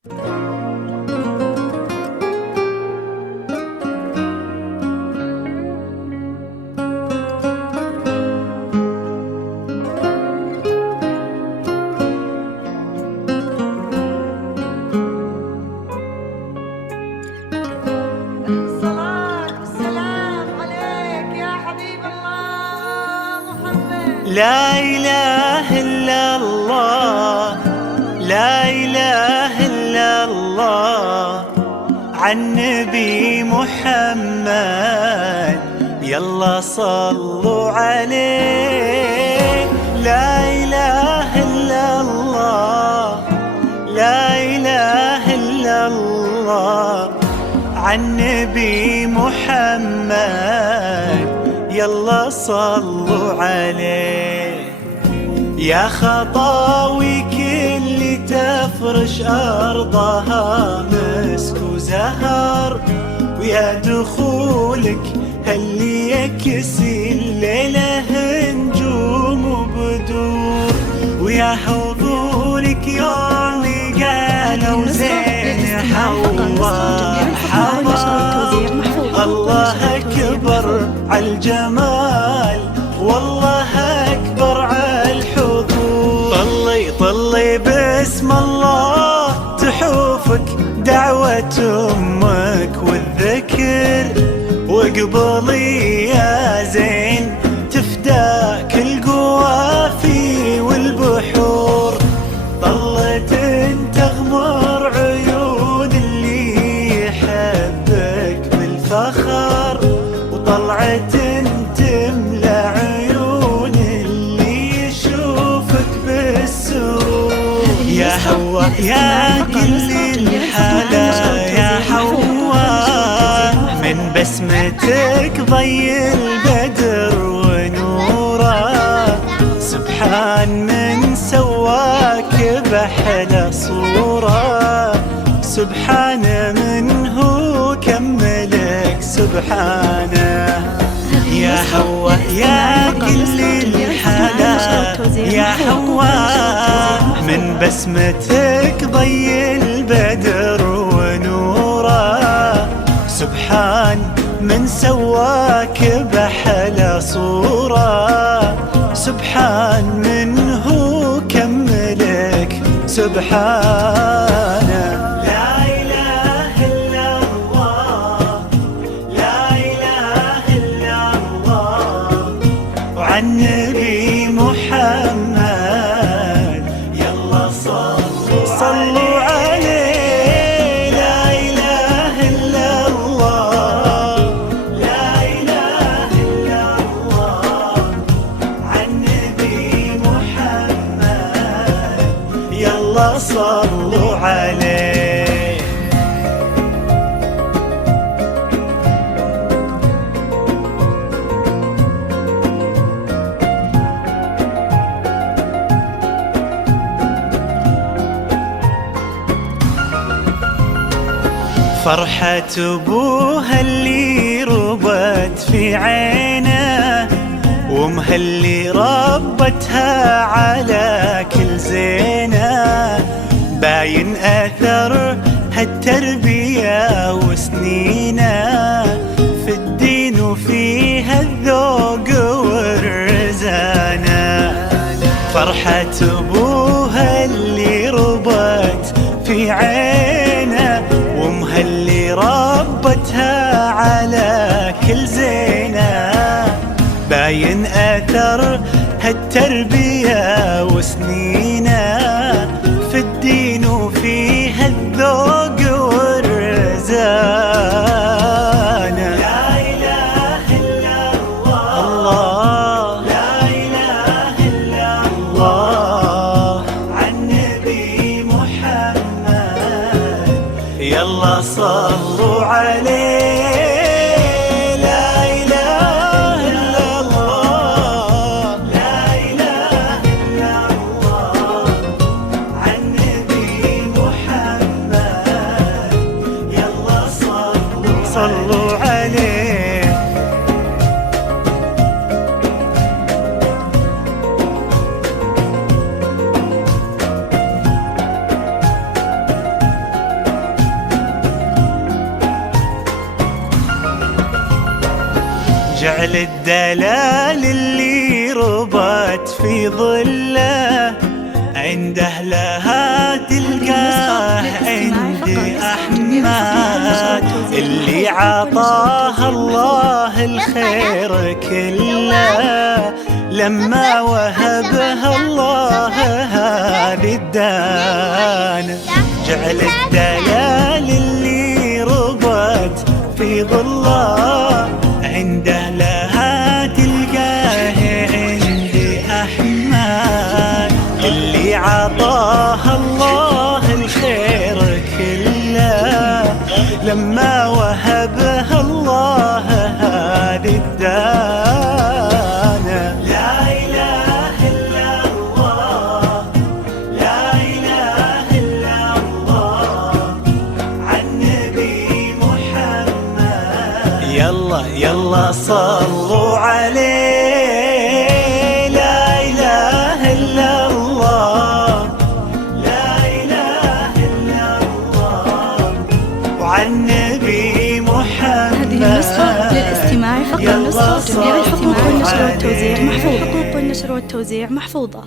لا إله إلا الله، لا إله إلا الله، عن نبي محمد يلا صلوا عليه. لا إله إلا الله، لا إله إلا الله، عن نبي محمد يلا صلوا عليه. يا خطاوي كل تفرش أرضها مسك وزهر، ويا دخولك اللي يكسي الليلة نجوم وبدور، ويا حضورك يوم قالوا زين حوا الله أكبر عالجمال، والله أكبر عالحضور. طلي باسم الله تحوفك دعوة أمك والذكر، واقبلي يا زين تفداك القوافي والبحور. ظلت تغمر عيون اللي يحبك بالفخر، وطلعت تملى عيون اللي يشوفك بالسرور. يا حوا يا كل الحلا يا حوا، من بسمتك ضي البدر ونوره، سبحان من سواك بحلى صوره، سبحان من هو كملك سبحانه. يا حوا يا كل الحلا يا حوا، من بسمتك ضي البدر ونوره، سبحان من سواك بحلى صوره، سبحان من هو كملك سبحانه. لا إله إلا الله، لا إله إلا الله، وعن نبي محمد يلا صلوا عليه. لا إله إلا الله، لا إله إلا الله، عن نبي محمد يلا صلوا عليه. فرحة أبوها اللي ربت في عينه، وامها اللي ربتها على كل زينه، باين أثر هالتربية وسنينه في الدين وفيها الذوق والرزانة. فرحة أبوها اللي ربت في عينه، وامها اللي ربتها على كل زينه، باين أثر هالتربية وسنينه في الدين وفيها الذوق والرزانة. لا إله إلا الله، لا إله إلا الله، عن نبي محمد يلا صلوا عليه. صلوا عليه. جعل الدلال اللي ربت في ظله عند أهلها تلقاه عند أحمد، اللي عطاها الله الخير كله لما وهبها الله هذه الدانة. جعل الدلال اللي ربت في ظله عند أهلها تلقاه عند أحمد، اللي عطاها الله الخير كله لما وهبها الله هذه الدانة. لا إله إلا الله، لا إله إلا الله، عن نبي محمد. يلا يلا صلوا عليه. لا إله إلا الله، لا إله إلا الله، وعن نبي محمد. هذه النسخة للاستماع فقط. النسخة حقوق النشر والتوزيع محفوظة.